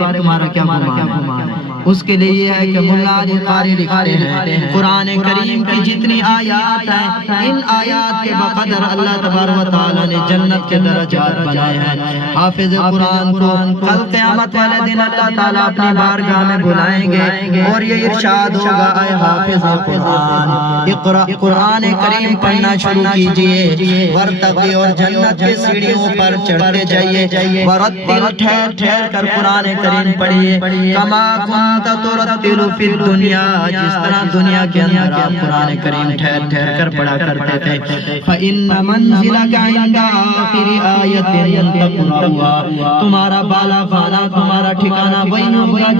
بارے تمہارا کیا گمان ہے؟ اس کے لیے یہ ہے کہ ملا علی قاری لکھتے ہیں قرآن کریم کی جتنی آیات ہیں ان آیات کے بقدر اللہ تبارک و تعالی نے جنت کے درجات بنائے ہیں۔ حافظ قرآن کو کل قیامت والے دن اللہ تعالیٰ اپنی بارگاہ میں بلائیں گے اور یہ ارشاد ہوگا اے حافظ قرآن اقرأ قرآن کریم پڑھنا شروع کیجئے ورتقی اور جنت کے سیڑھیوں پر چڑھتے جائیے ورتل ٹھہر ٹھہر کر قرآن کریم پڑھیے کما کنت ترتل فی الدنیا جس طرح دنیا کے اندر آپ قرآن کریم ٹھہر ٹھہر کر پڑھا کرتے تھے فإن منزلک عند آخر آیت تقرأها تمہارا بالا خانہ تمہارا ٹھکانہ وہی ہوگا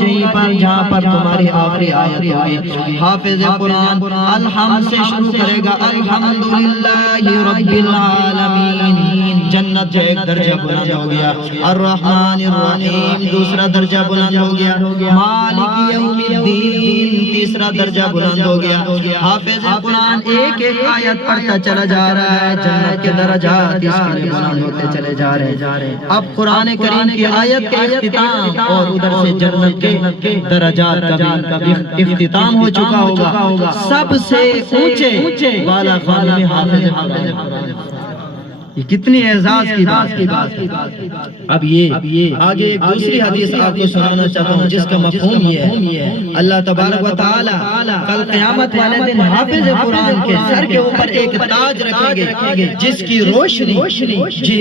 جہاں پر تمہاری آخری آیت ہوگی۔ حافظ قرآن الحمد سے شروع کرے گا الحمدللہ رب العالمین جنت ایک درجہ بلند ہو گیا، الرحمن الرحیم دوسرا درجہ بلند ہو گیا، مالک یوم الدین تیسرا درجہ بلند ہو گیا۔ حافظ قرآن ایک ایک آیت پڑھتا چلا جا رہا ہے، جنت کے درجات اس کے لیے بلند ہوتے چلے جا رہے ہیں۔ اب قرآن کریم کی آیت کا اختتام اور ادھر سے جنت کے درجات کا بھی اختتام ہو چکا ہوگا۔ سب سے اونچے بالا خانے میں حافظ قرآن، یہ کتنی اعزاز کی بات ہے۔ اب یہ آگے ایک دوسری حدیث آپ کو سنانا چاہتا ہوں جس کا مفہوم یہ ہے اللہ تبارک و تعالی کل قیامت والے دن حافظ قرآن کے سر کے اوپر ایک تاج رکھیں گے جس کی روشنی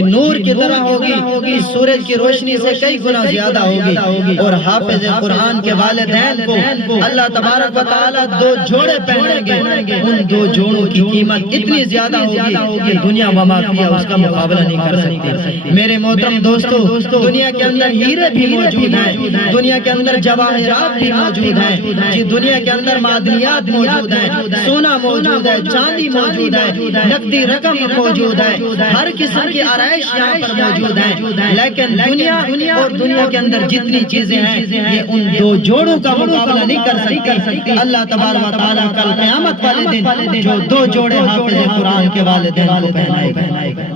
نور کی طرح ہوگی، سورج کی روشنی سے کئی گنا زیادہ ہوگی، اور حافظ قرآن کے والدین کو اللہ تبارک و تعالی دو جوڑے پہنائیں گے، ان دو جوڑوں کی قیمت اتنی زیادہ ہوگی کہ دنیا وما فیہا اس کا مقابلہ نہیں کر سکتے۔ میرے محترم دوستو، دنیا کے اندر ہیرے بھی موجود ہیں، دنیا کے اندر جواہرات بھی موجود ہیں، دنیا کے اندر معدنیات موجود ہیں، سونا موجود ہے، چاندی موجود ہے، نقدی رقم موجود ہے، ہر قسم کی آرائش یہاں پر موجود ہے، لیکن دنیا اور دنیا کے اندر جتنی چیزیں ہیں یہ ان دو جوڑوں کا مقابلہ نہیں کر سکتی۔ اللہ تبارک و تعالیٰ کل قیامت والے دن جو دو جوڑے حافظ قرآن کے والدین کو پہنائے گا،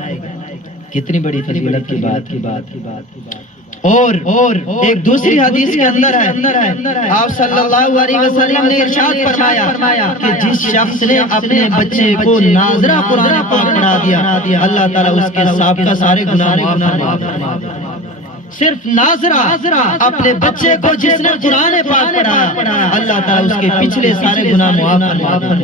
کتنی بڑی فضیلت کی بات۔ اور ایک دوسری حدیث کے اندر ہے آپ صلی اللہ علیہ وسلم نے ارشاد فرمایا کہ جس شخص نے اپنے بچے کو ناظرہ قرآن پاک پڑھا دیا اللہ تعالیٰ اس کے سابقہ سارے گناہ معاف فرما دے۔ صرف ناظرہ اپنے بچے کو جس نے قرآن پاک پڑھا اللہ تعالیٰ اس کے پچھلے سارے گناہ معاف فرما دے۔